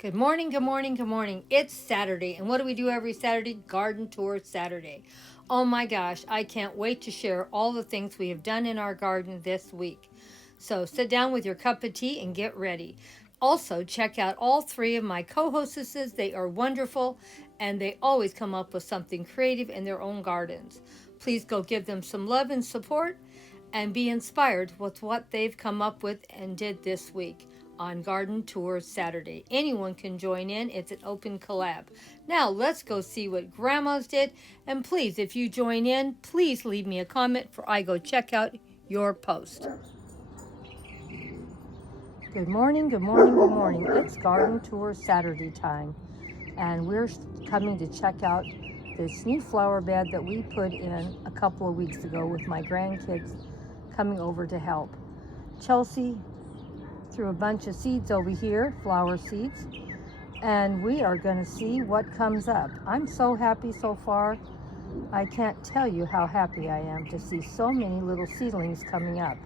Good morning, good morning, good morning. It's Saturday, and what do we do every Saturday? Garden Tour Saturday. Oh my gosh, I can't wait to share all the things we have done in our garden this week. So sit down with your cup of tea and get ready. Also, check out all three of my co hostesses. They are wonderful, and they always come up with something creative in their own gardens. Please go give them some love and support and be inspired with what they've come up with and did this week on Garden Tours Saturday. Anyone can join in. It's an open collab. Now let's go see what grandmas did. And please, if you join in, please leave me a comment for I go check out your post. Good morning, good morning, good morning. It's Garden Tour Saturday time. And we're coming to check out this new flower bed that we put in a couple of weeks ago with my grandkids coming over to help. Chelsea threw a bunch of seeds over here, flower seeds, and we are going to see what comes up. I'm so happy so far. I can't tell you how happy I am to see so many little seedlings coming up.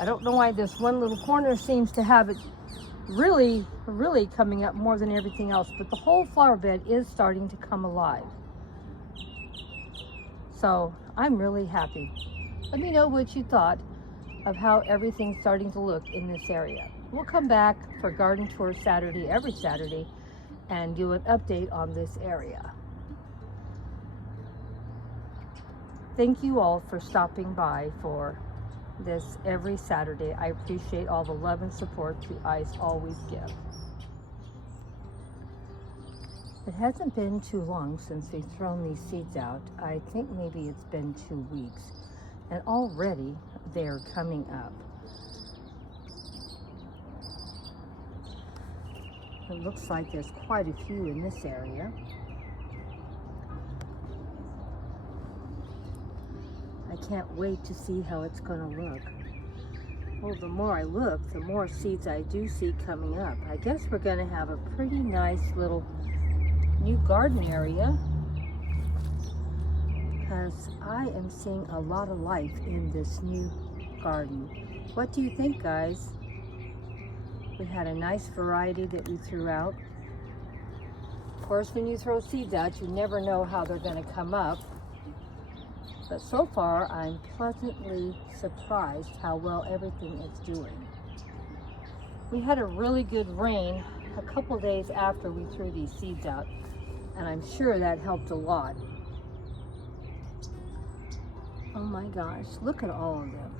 I don't know why this one little corner seems to have it really coming up more than everything else, but the whole flower bed is starting to come alive. So I'm really happy. Let me know what you thought of how everything's starting to look in this area. We'll come back for Garden Tour Saturday, every Saturday, and do an update on this area. Thank you all for stopping by for this every Saturday. I appreciate all the love and support you guys always give. It hasn't been too long since we've thrown these seeds out. I think maybe it's been 2 weeks. And already they're coming up. It looks like there's quite a few in this area. I can't wait to see how it's going to look. Well, the more I look, the more seeds I do see coming up. I guess we're going to have a pretty nice little new garden area, because I am seeing a lot of life in this new garden. What do you think, guys? We had a nice variety that we threw out. Of course, when you throw seeds out, you never know how they're going to come up. But so far, I'm pleasantly surprised how well everything is doing. We had a really good rain a couple days after we threw these seeds out, and I'm sure that helped a lot. Oh my gosh, look at all of them.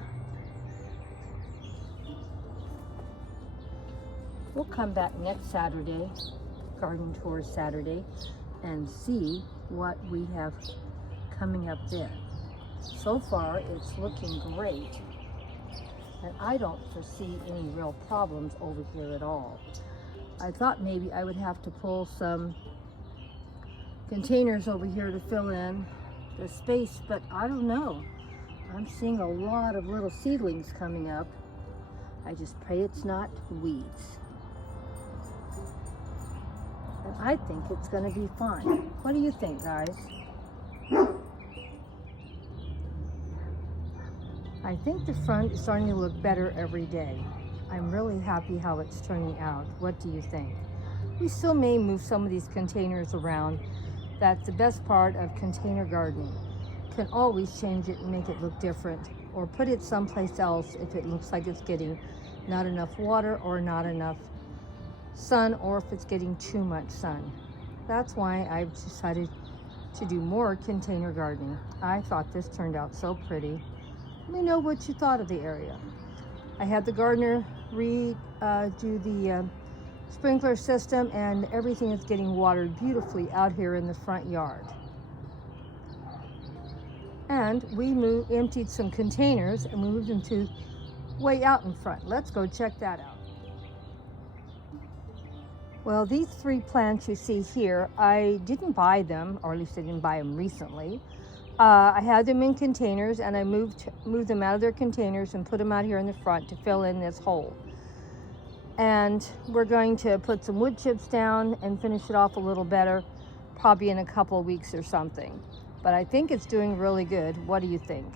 We'll come back next Saturday, Garden Tour Saturday, and see what we have coming up then. So far, it's looking great, and I don't foresee any real problems over here at all. I thought maybe I would have to pull some containers over here to fill in the space, but I don't know. I'm seeing a lot of little seedlings coming up. I just pray it's not weeds. And I think it's going to be fine. What do you think, guys? I think the front is starting to look better every day. I'm really happy how it's turning out. What do you think? We still may move some of these containers around. That's the best part of container gardening. You can always change it and make it look different, or put it someplace else if it looks like it's getting not enough water or not enough sun, or if it's getting too much sun. That's why I've decided to do more container gardening. I thought this turned out so pretty. Let me know what you thought of the area. I had the gardener do the sprinkler system, and everything is getting watered beautifully out here in the front yard. And we emptied some containers and moved them to way out in front. Let's go check that out. Well, these 3 plants you see here, I didn't buy them, or at least I didn't buy them recently. I had them in containers, and I moved them out of their containers and put them out here in the front to fill in this hole. And we're going to put some wood chips down and finish it off a little better, probably in a couple of weeks or something. But I think it's doing really good. What do you think?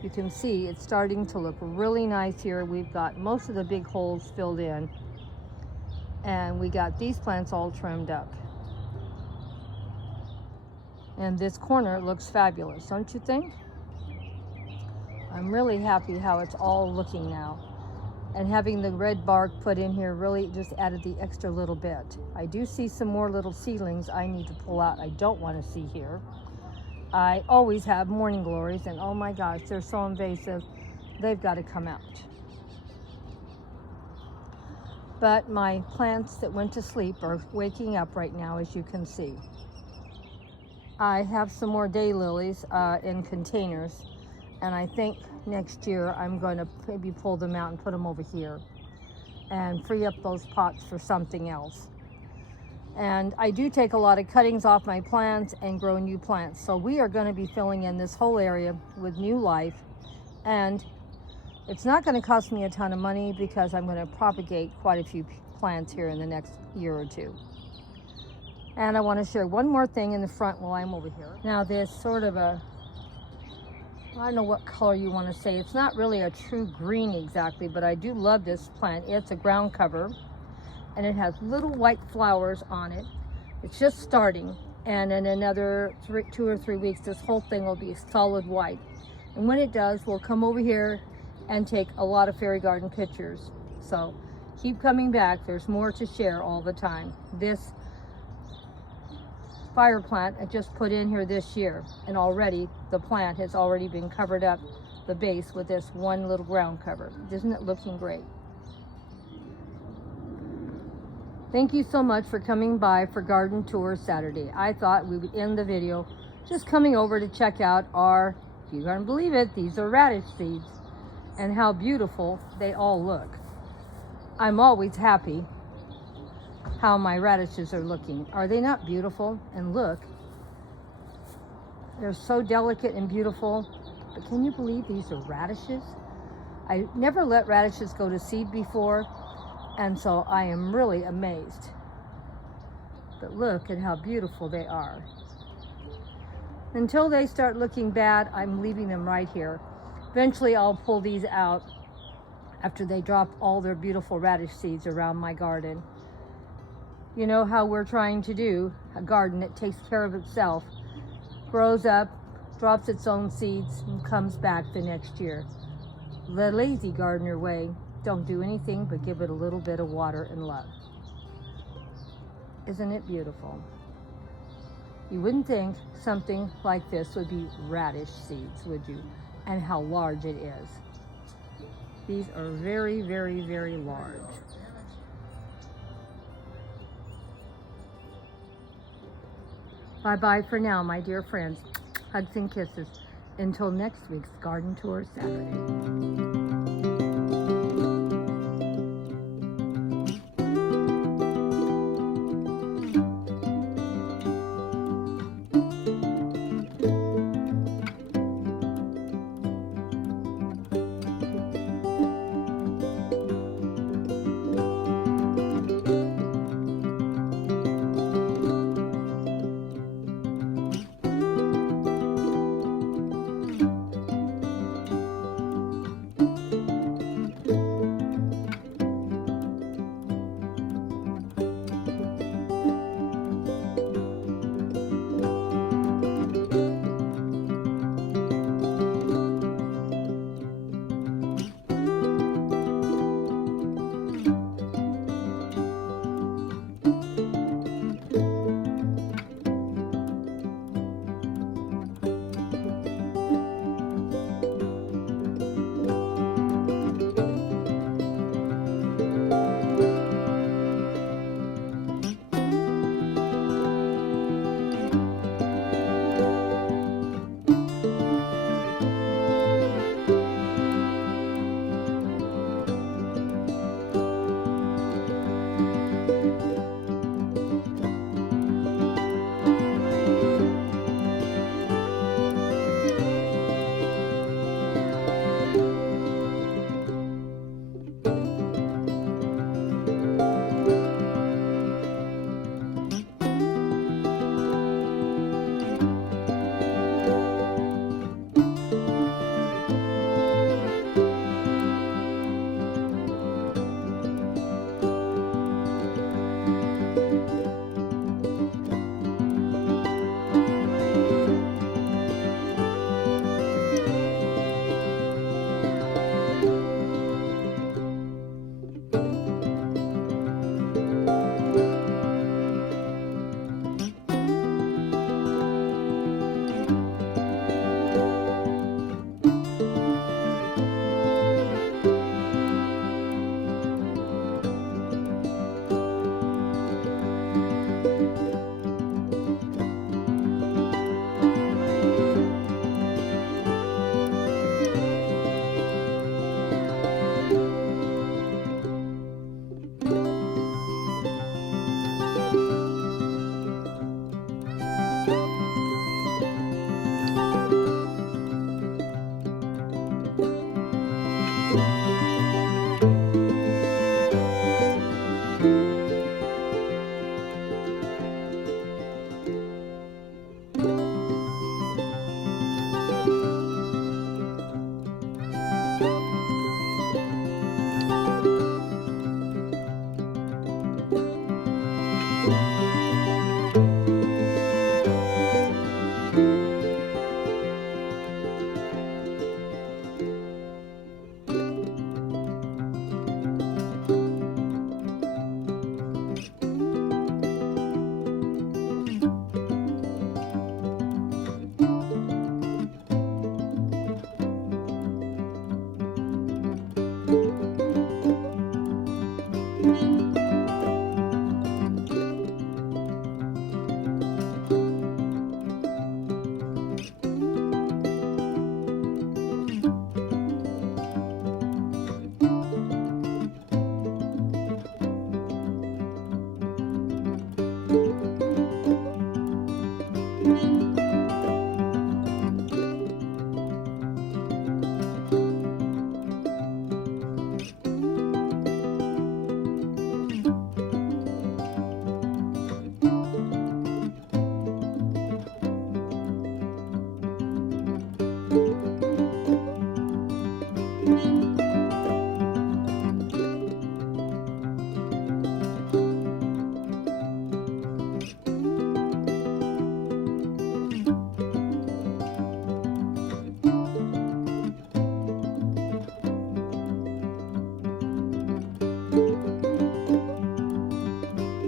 You can see it's starting to look really nice here. We've got most of the big holes filled in. And we got these plants all trimmed up. And this corner looks fabulous, don't you think? I'm really happy how it's all looking now. And having the red bark put in here really just added the extra little bit. I do see some more little seedlings I need to pull out I don't want to see here. I always have morning glories, and oh my gosh, they're so invasive. They've got to come out. But my plants that went to sleep are waking up right now, as you can see. I have some more daylilies in containers, and I think next year I'm going to maybe pull them out and put them over here and free up those pots for something else. And I do take a lot of cuttings off my plants and grow new plants. So we are going to be filling in this whole area with new life, and it's not going to cost me a ton of money because I'm going to propagate quite a few plants here in the next year or two. And I want to share one more thing in the front while I'm over here. Now this sort of a, I don't know what color you want to say. It's not really a true green exactly, but I do love this plant. It's a ground cover, and it has little white flowers on it. It's just starting, and in another 2 or 3 weeks, this whole thing will be solid white. And when it does, we'll come over here and take a lot of fairy garden pictures. So keep coming back. There's more to share all the time. This fire plant I just put in here this year, and already the plant has already been covered up the base with this one little ground cover. Isn't it looking great? Thank you so much for coming by for Garden Tour Saturday. I thought we would end the video just coming over to check out our, if you can't believe it, these are radish seeds, and how beautiful they all look. I'm always happy how my radishes are looking. Are they not beautiful? And look, they're so delicate and beautiful. But can you believe these are radishes? I never let radishes go to seed before, and so I am really amazed. But look at how beautiful they are. Until they start looking bad, I'm leaving them right here. Eventually I'll pull these out after they drop all their beautiful radish seeds around my garden. You know how we're trying to do a garden that takes care of itself, grows up, drops its own seeds, and comes back the next year. The lazy gardener way. Don't do anything but give it a little bit of water and love. Isn't it beautiful? You wouldn't think something like this would be radish seeds, would you? And how large it is. These are very, very, very large. Bye-bye for now, my dear friends. Hugs and kisses. Until next week's Garden Tour Saturday.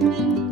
you.